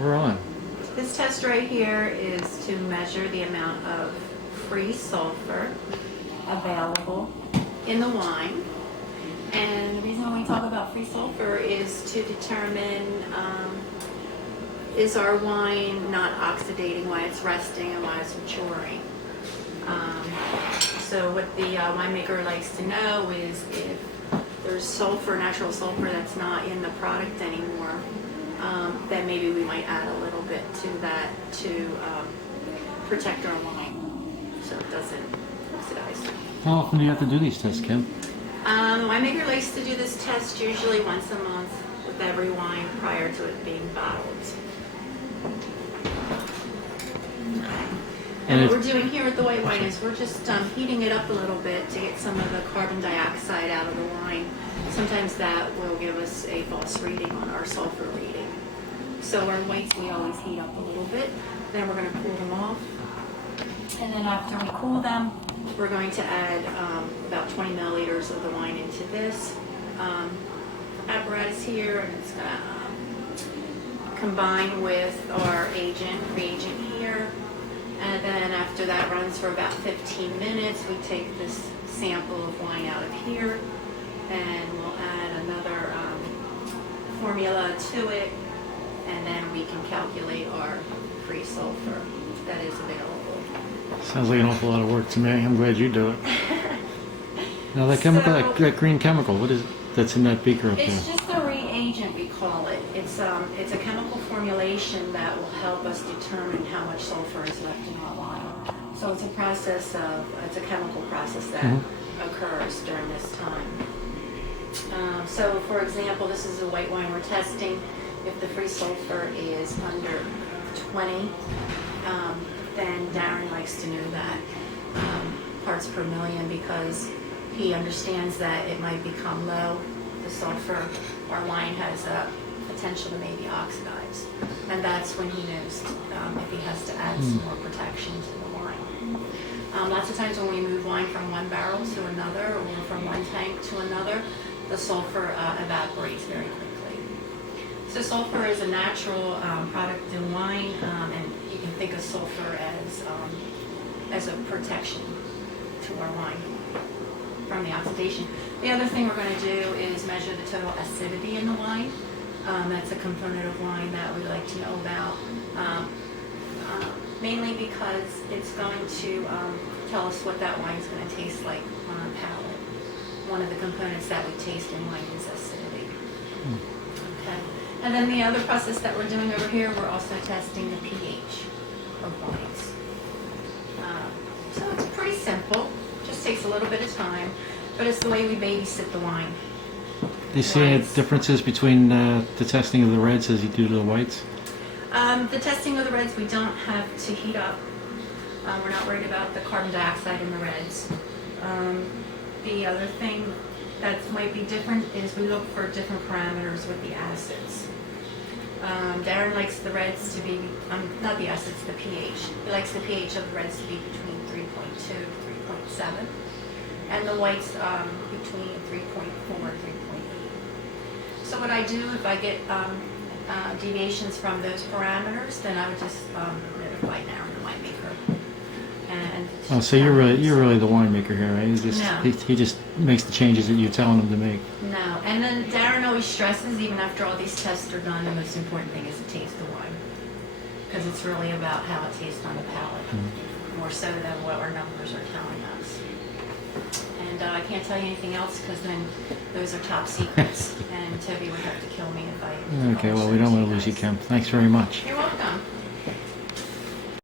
we're on. This test right here is to measure the amount of free sulfur available in the wine. And the reason why we talk about free sulfur is to determine is our wine not oxidating while it's resting and while it's maturing. So what the winemaker likes to know is if there's sulfur, natural sulfur that's not in the product anymore, then maybe we might add a little bit to that to protect our wine so it doesn't oxidize. How often do you have to do these tests, Kim? The winemaker likes to do this test usually once a month with every wine prior to it being bottled. And what we're doing here with the white wine is we're just heating it up a little bit to get some of the carbon dioxide out of the wine. Sometimes that will give us a false reading on our sulfur reading. So our whites we always heat up a little bit, then we're going to cool them off. And then after we cool them, we're going to add about 20 milliliters of the wine into this apparatus here, and it's going to combine with our reagent here. And then after that runs for about 15 minutes, we take this sample of wine out of here, and we'll add another formula to it, and then we can calculate our free sulfur that is available. Sounds like an awful lot of work to me. I'm glad you do it. Now that chemical, that green chemical, what is it that's in that beaker up there? It's just a reagent, we call it. It's a chemical formulation that will help us determine how much sulfur is left in our wine. So it's a chemical process that occurs during this time. So for example, this is a white wine we're testing. If the free sulfur is under 20, then Darren likes to know that parts per million because he understands that it might become low. The sulfur, our wine has a potential to maybe oxidize, and that's when he knows if he has to add some more protection to the wine. Lots of times when we move wine from one barrel to another or from one tank to another, the sulfur evaporates very quickly. So sulfur is a natural product in wine, and you can think of sulfur as a protection to our wine from the oxidation. The other thing we're going to do is measure the total acidity in the wine. That's a component of wine that we like to know about, mainly because it's going to tell us what that wine's going to taste like on our palate. One of the components that we taste in wine is acidity. Okay. And then the other process that we're doing over here, we're also testing the pH of wines. So it's pretty simple, just takes a little bit of time, but it's the way we babysit the wine. Do you see any differences between the testing of the reds as you do the whites? The testing of the reds we don't have to heat up. We're not worried about the carbon dioxide in the reds. The other thing that might be different is we look for different parameters with the acids. Darren likes the reds to be, not the acids, the pH. He likes the pH of the reds to be between 3.2 and 3.7, and the whites between 3.4 and 3.8. So what I do if I get deviations from those parameters, then I would just notify Darren, the winemaker. And So you're really the winemaker here, right? No. He just makes the changes that you're telling him to make. No, and then Darren always stresses, even after all these tests are done, the most important thing is to taste the wine, because it's really about how it tastes on the palate, more so than what our numbers are telling us. And I can't tell you anything else because then those are top secrets, and Toby would have to kill me if I. Okay, well, we don't want to lose you, Kim. Thanks very much. You're welcome.